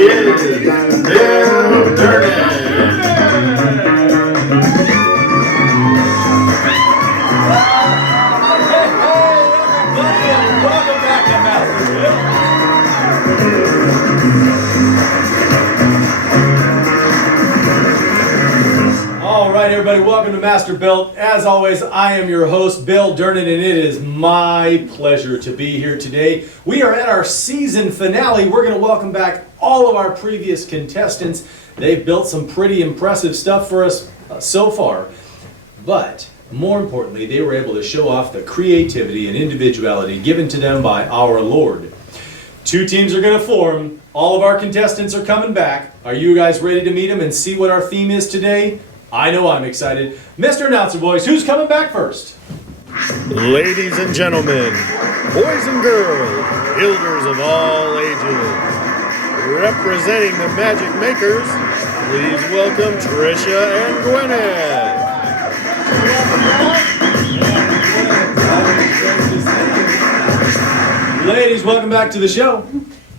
is Bill Durden. Welcome back to Master Bill. All right, everybody, welcome to Master Built. As always, I am your host, Bill Durden, and it is my pleasure to be here today. We are at our season finale. We're going to welcome back all of our previous contestants. They've built some pretty impressive stuff for us so far, but more importantly, they were able to show off the creativity and individuality given to them by our Lord. Two teams are going to form. All of our contestants are coming back. Are you guys ready to meet them and see what our theme is today? I know I'm excited. Mr. Announcer Boys, who's coming back first? Ladies and gentlemen, boys and girls, builders of all ages, representing the Magic Makers, please welcome Tricia and Gwyneth. Ladies, welcome back to the show.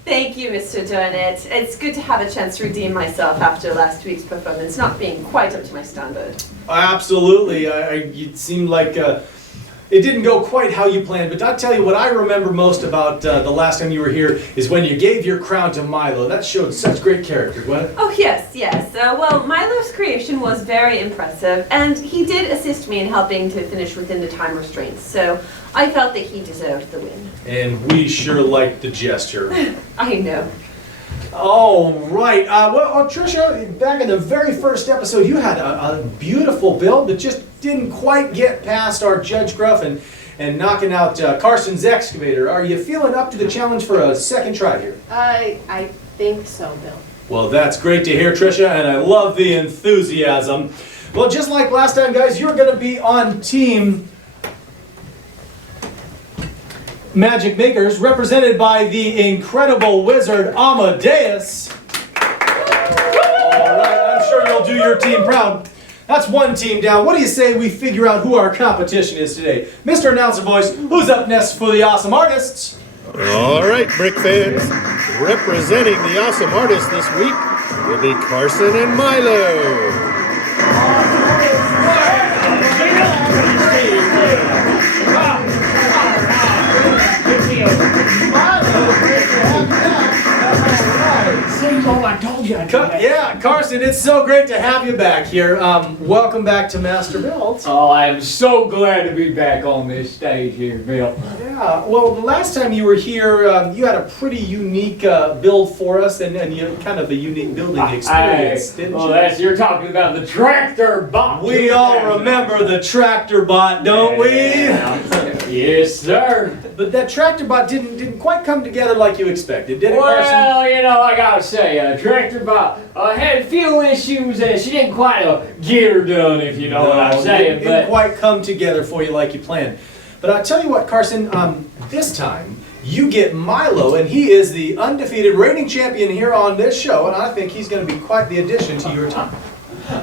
Thank you, Mr. Durden. It's good to have a chance to redeem myself after last week's performance not being quite up to my standard. Absolutely. It seemed like it didn't go quite how you planned, but I'll tell you what I remember most about the last time you were here is when you gave your crown to Milo. That showed such great character, Gwen. Oh, yes. Well, Milo's creation was very impressive, and he did assist me in helping to finish within the time restraints, so I felt that he deserved the win. And we sure liked the gesture. I know. All right. Tricia, back in the very first episode, you had a beautiful build that just didn't quite get past our Judge Gruff and knocking out Carson's excavator. Are you feeling up to the challenge for a second try here? I think so, Bill. Well, that's great to hear, Tricia, and I love the enthusiasm. Well, just like last time, guys, you're going to be on Team Magic Makers, represented by the incredible wizard Amadeus. All right, I'm sure you'll do your team proud. That's one team down. What do you say we figure out who our competition is today? Mr. Announcer Boys, who's up next for the Awesome Artists? All right, Brick fans, representing the Awesome Artists this week will be Carson and Milo. I told you. Yeah, Carson, it's so great to have you back here. Welcome back to Master Built. Oh, I am so glad to be back on this stage here, Bill. Yeah, well, the last time you were here, you had a pretty unique build for us, and you had kind of a unique building experience, didn't you? You're talking about the tractor bot. We all remember the tractor bot, don't we? Yes, sir. But that tractor bot didn't quite come together like you expected, did it, Carson? Well, I gotta say, tractor bot had a few issues and she didn't quite get her done, if you know what I'm saying. It didn't quite come together for you like you planned. But I'll tell you what, Carson, this time you get Milo, and he is the undefeated reigning champion here on this show, and I think he's going to be quite the addition to your team.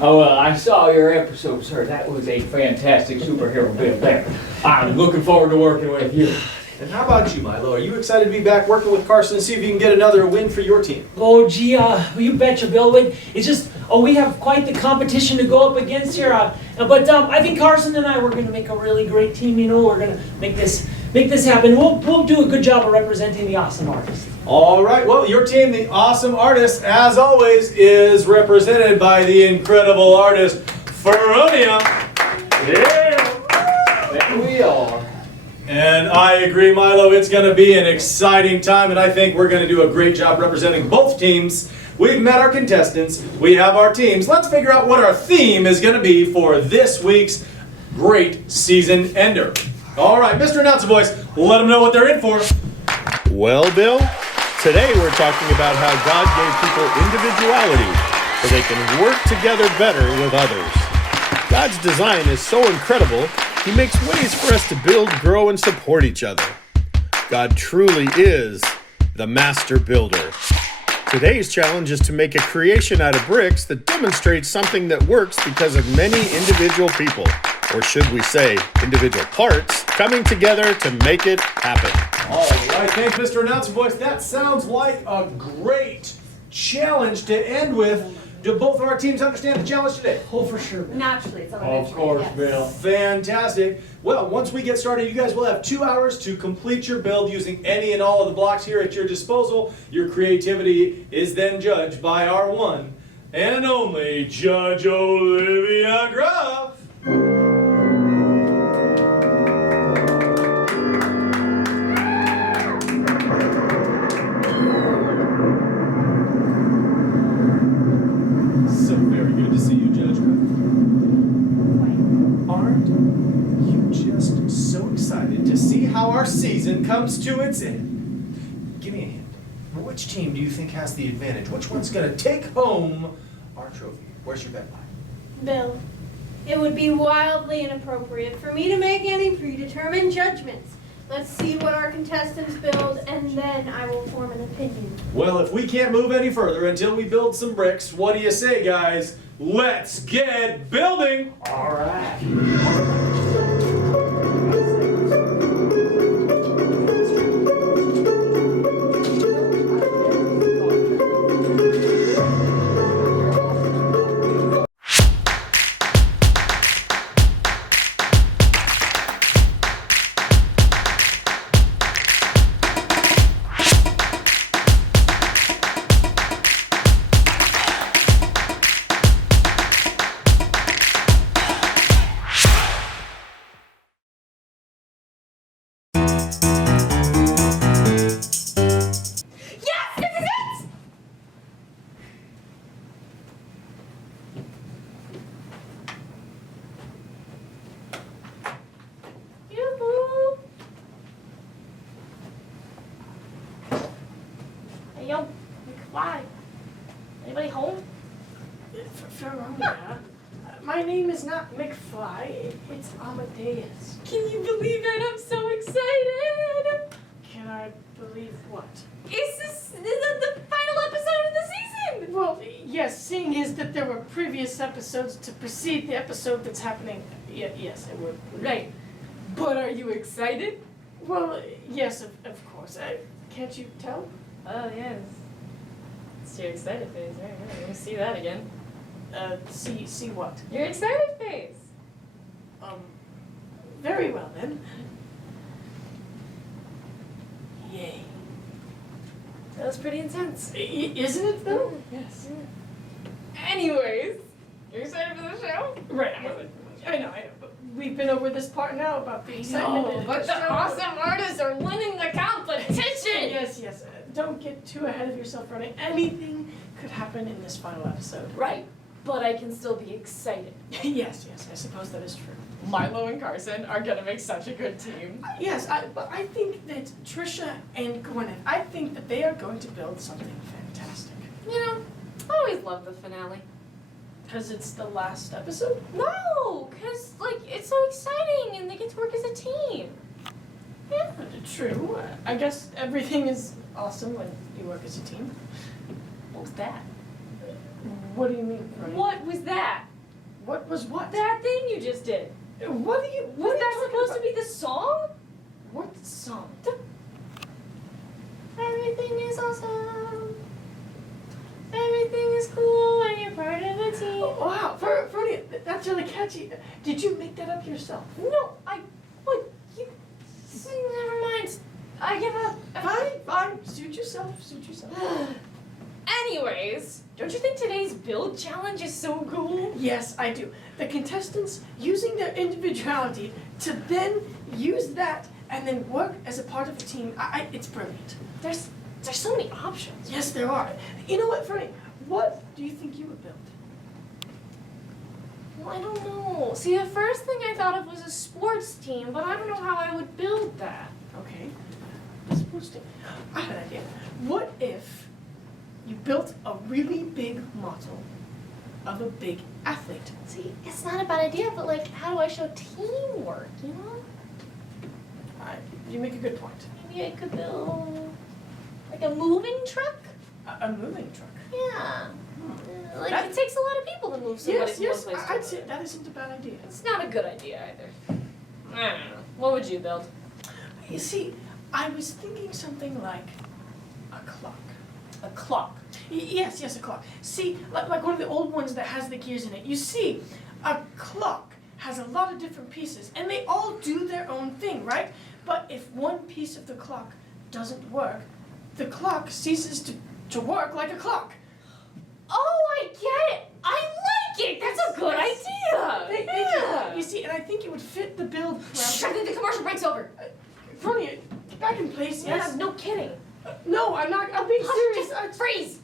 Oh, well, I saw your episode, sir. That was a fantastic superhero build there. I'm looking forward to working with you. And how about you, Milo? Are you excited to be back working with Carson and see if you can get another win for your team? Oh, gee, you betcha, Bill. It's just, we have quite the competition to go up against here. But I think Carson and I, we're going to make a really great team. We're going to make this happen. We'll do a good job of representing the Awesome Artists. All right. Well, your team, the Awesome Artists, as always, is represented by the incredible artist, Feronia. Yeah, there we are. And I agree, Milo, it's going to be an exciting time, and I think we're going to do a great job representing both teams. We've met our contestants, we have our teams. Let's figure out what our theme is going to be for this week's great season ender. All right, Mr. Announcer Boys, let them know what they're in for. Well, Bill, today we're talking about how God gave people individuality so they can work together better with others. God's design is so incredible, He makes ways for us to build, grow, and support each other. God truly is the master builder. Today's challenge is to make a creation out of bricks that demonstrates something that works because of many individual people, or should we say individual parts, coming together to make it happen. All right, thanks, Mr. Announcer Voice. That sounds like a great challenge to end with. Do both of our teams understand the challenge today? Oh, for sure. Naturally, it's elementary. Of course, yes. Bill. Fantastic. Well, once we get started, you guys will have 2 hours to complete your build using any and all of the blocks here at your disposal. Your creativity is then judged by our one and only Judge Olivia Gruff. So very good to see you, Judge Gruff. Aren't you just so excited to see how our season comes to its end? Give me a hint. Which team do you think has the advantage? Which one's going to take home our trophy? Where's your bet lie? Bill, it would be wildly inappropriate for me to make any predetermined judgments. Let's see what our contestants build, and then I will form an opinion. Well, if we can't move any further until we build some bricks, what do you say, guys? Let's get building! All right. Yoo-hoo! Hey, yo, McFly. Anybody home? Veronica, my name is not McFly, it's Amadeus. Can you believe it? I'm so excited! Can I believe what? Is this the final episode of the season? Well, yes, seeing is that there were previous episodes to precede the episode that's happening. Yes, it would. Right. But are you excited? Well, yes, of course. Can't you tell? Oh, yes. It's your excited face, right? Let me see that again. See what? Your excited face! Very well then. Yay. That was pretty intense. Isn't it though? Yes. Anyways, you're excited for the show? Right, I know, but we've been over this part now about the excitement. No, but the awesome artists are winning the competition! Yes. Don't get too ahead of yourself, Ronnie. Anything could happen in this final episode. Right, but I can still be excited. Yes, I suppose that is true. Milo and Carson are gonna make such a good team. Yes, but I think that Trisha and Gwyneth, I think that they are going to build something fantastic. You know, I always love the finale. Because it's the last episode? No, because, like, it's so exciting and they get to work as a team. Yeah. True. I guess everything is awesome when you work as a team. What was that? What do you mean, Ronnie? What was that? What was what? That thing you just did. What are you? Was that supposed to be the song? What song? Everything is awesome. Everything is cool when you're part of a team. Oh, wow, Fernie, that's really catchy. Did you make that up yourself? No, never mind. I give up. Fine. Suit yourself. Anyways, don't you think today's build challenge is so cool? Yes, I do. The contestants using their individuality to then use that and then work as a part of a team. It's brilliant. There's so many options. Yes, there are. You know what, Fernie? What do you think you would build? Well, I don't know. See, the first thing I thought of was a sports team, but I don't know how I would build that. Okay. Sports team. I have an idea. What if you built a really big model of a big athlete? See, it's not a bad idea, but like, how do I show teamwork, you know? You make a good point. Maybe I could build like a moving truck? A moving truck. Yeah. Like, it takes a lot of people to move somebody from one place to I'd another. say that isn't a bad idea. It's not a good idea either. I don't know. What would you build? You see, I was thinking something like a clock. A clock. Yes, a clock. See, like one of the old ones that has the gears in it. You see, a clock has a lot of different pieces, and they all do their own thing, right? But if one piece of the clock doesn't work, the clock ceases to work like a clock. Oh, I get it. I like it. That's a good idea. Yeah. You see, and I think it would fit the build. Shh, I think the commercial break's over. Ronnie, back in place, yes? Yeah, no kidding. No, I'm not. I'm being serious. Just freeze.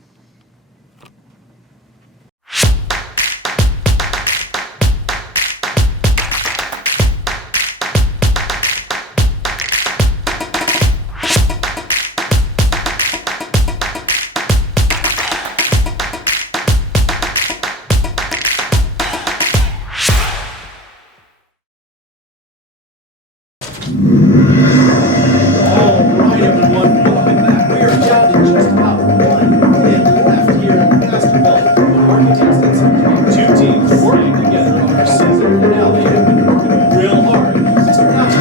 Alright everyone, welcome back. We are down to just about 1 minute left here in Masterbuilt. Our contestants, two teams working together on our season finale, have been working real hard. Mr. Announcer,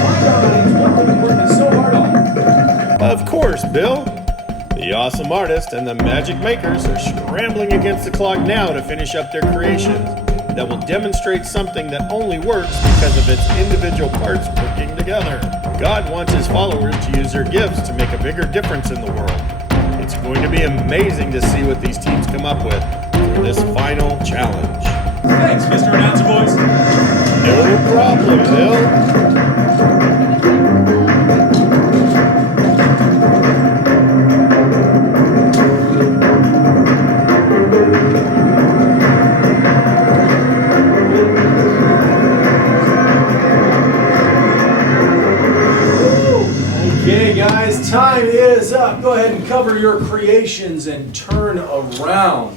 find our audience what they've been working so hard on. Of course, Bill. The awesome artist and the magic makers are scrambling against the clock now to finish up their creations that will demonstrate something that only works because of its individual parts working together. God wants his followers to use their gifts to make a bigger difference in the world. It's going to be amazing to see what these teams come up with for this final challenge. Thanks, Mr. Announcer Voice. No problem, Bill. Okay, guys, time is up. Go ahead and cover your creations and turn around.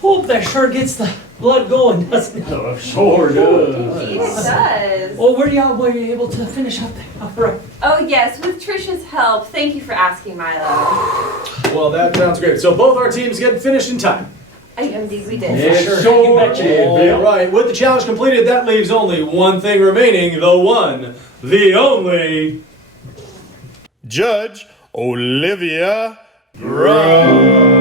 Hope that sure gets the blood going, doesn't it? Oh, sure does. Indeed it does. Well, were you able to finish up there? All right. Oh yes, with Trisha's help. Thank you for asking, Milo. Well, that sounds great. So both our teams get finished in time. Indeed we did. Yeah, Sure. sure. You betcha, All right, with the challenge completed, that leaves only one thing remaining. The one, the only... Judge Olivia Grove.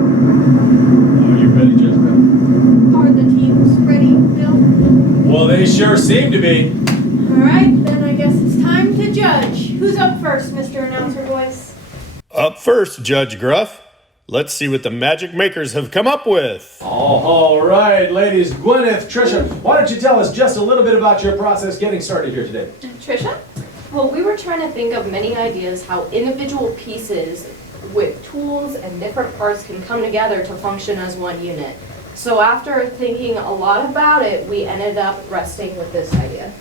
Are you ready, Judge Bell? Are the teams ready, Bill? Well, they sure seem to be. Alright, then I guess it's time to judge. Who's up first, Mr. Announcer Voice? Up first, Judge Gruff. Let's see what the magic makers have come up with. All right, ladies, Gwyneth, Trisha, why don't you tell us just a little bit about your process getting started here today? Trisha? Well, we were trying to think of many ideas how individual pieces with tools and different parts can come together to function as one unit. So after thinking a lot about it, we ended up resting with this idea.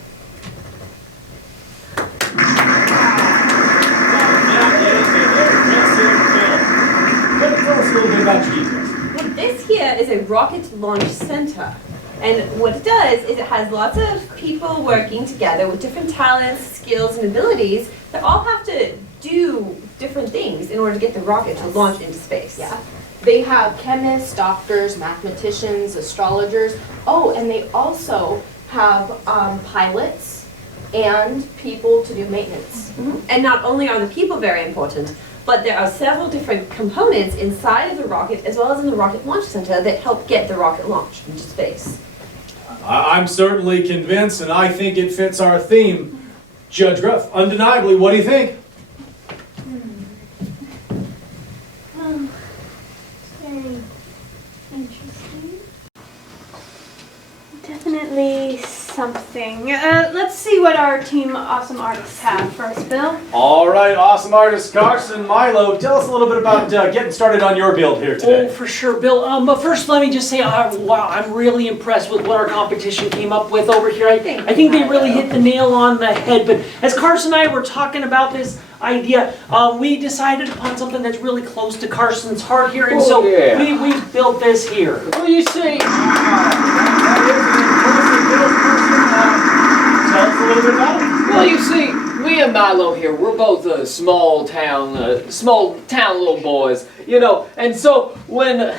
Tell us a little bit about your details. Well, this here is a rocket launch center. And what it does is it has lots of people working together with different talents, skills, and abilities that all have to do different things in order to get the rocket to launch into space. Yeah. They have chemists, doctors, mathematicians, astrologers. Oh, and they also have pilots and people to do maintenance. And not only are the people very important, but there are several different components inside of the rocket as well as in the rocket launch center that help get the rocket launched into space. I'm certainly convinced, and I think it fits our theme. Judge Gruff, undeniably, what do you think? Very interesting. Definitely something. Let's see what our team awesome artists have first, Bill. All right, awesome artist Carson, Milo, tell us a little bit about getting started on your build here Oh, today. for sure, Bill. But first, let me just say, wow, I'm really impressed with what our competition came up with over here. I think they really hit the nail on the head. But as Carson and I were talking about this idea, we decided upon something that's really close to Carson's heart here, and so we built this here. Well, you see, Tell us a little bit about it. well, you see, me and Milo here, we're both small town little boys, you know. And so when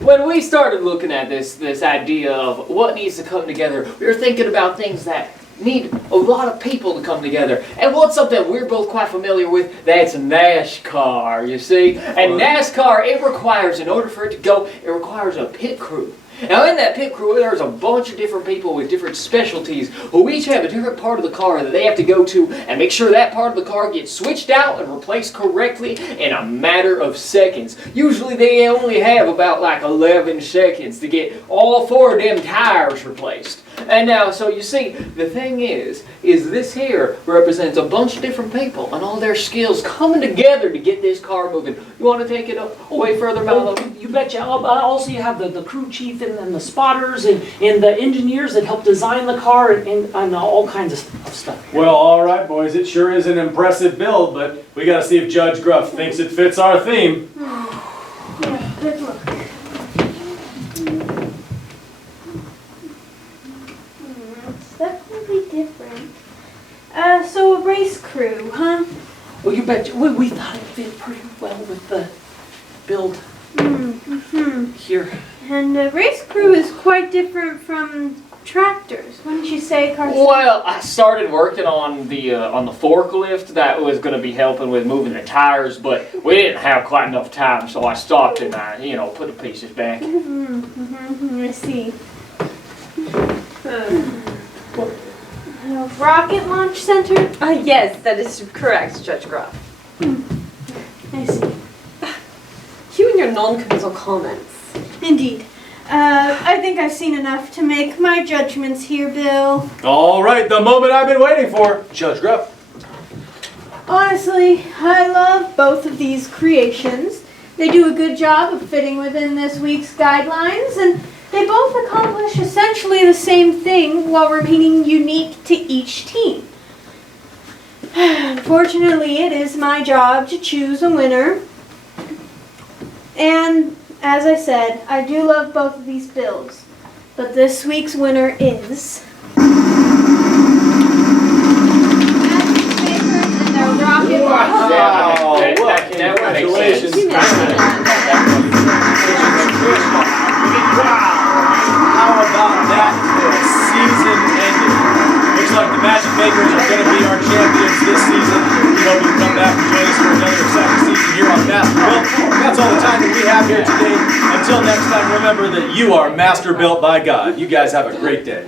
when we started looking at this idea of what needs to come together, we were thinking about things that need a lot of people to come together. And what's something we're both quite familiar with? That's NASCAR, you see? And NASCAR, it requires, in order for it to go, it requires a pit crew. Now in that pit crew, there's a bunch of different people with different specialties who each have a different part of the car that they have to go to and make sure that part of the car gets switched out and replaced correctly in a matter of seconds. Usually they only have about like 11 seconds to get all 4 of them tires replaced. And now, so you see, the thing is this here represents a bunch of different people and all their skills coming together to get this car moving. You want to take it away further, Milo? You betcha. Also, you have the crew chief and the spotters and the engineers that help design the car and all kinds of stuff. Well, all right, boys. It sure is an impressive build, but we got to see if Judge Gruff thinks it fits our theme. Yeah, good luck. It's definitely different. So a race crew, huh? Well, you betcha. We thought it fit pretty well with the build here. And a race crew is quite different from tractors, wouldn't you say, Carson? Well, I started working on the forklift that was going to be helping with moving the tires, but we didn't have quite enough time, so I stopped and I, put the pieces back. I see. A rocket launch center? Yes, that is correct, Judge Gruff. I see. You and your non-committal comments. Indeed. I think I've seen enough to make my judgments here, Bill. All right, the moment I've been waiting for. Judge Gruff. Honestly, I love both of these creations. They do a good job of fitting within this week's guidelines, and they both accomplish essentially the same thing while remaining unique to each team. Unfortunately, it is my job to choose a winner. And as I said, I do love both of these builds. But this week's winner is Rocket Wow. Congratulations. How about that for a season ending? Looks like the Magic Makers are going to be our champions this season. We hope you come back and join us for another exciting season here on Master Built. That's all the time that we have here today. Until next time, remember that you are Master Built by God. You guys have a great day.